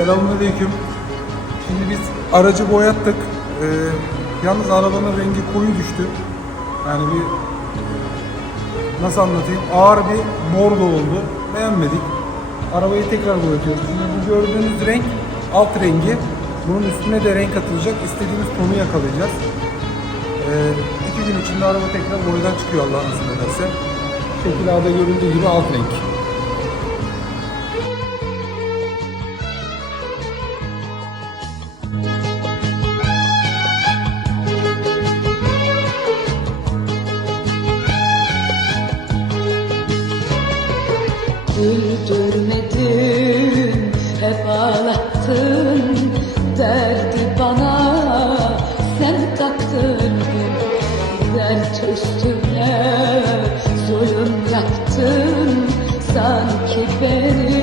Selamünaleyküm. Şimdi biz aracı boyattık. Ee, yalnız arabanın rengi koyu düştü. Yani bir nasıl anlatayım? Ağır bir mordo oldu. Beğenmedik. Arabayı tekrar boyatıyoruz. Şimdi bu gördüğünüz renk alt rengi. Bunun üstüne de renk atılacak. İstediğimiz tonu yakalayacağız. Ee, iki gün içinde araba tekrar boyadan çıkıyor Allah nasip ederse. Şekil A'da görüldüğü gibi alt renk. Güldürmedin, hep ağlattın. Derdi bana sen taktın Dert üstüne zulüm yaptın Sanki beni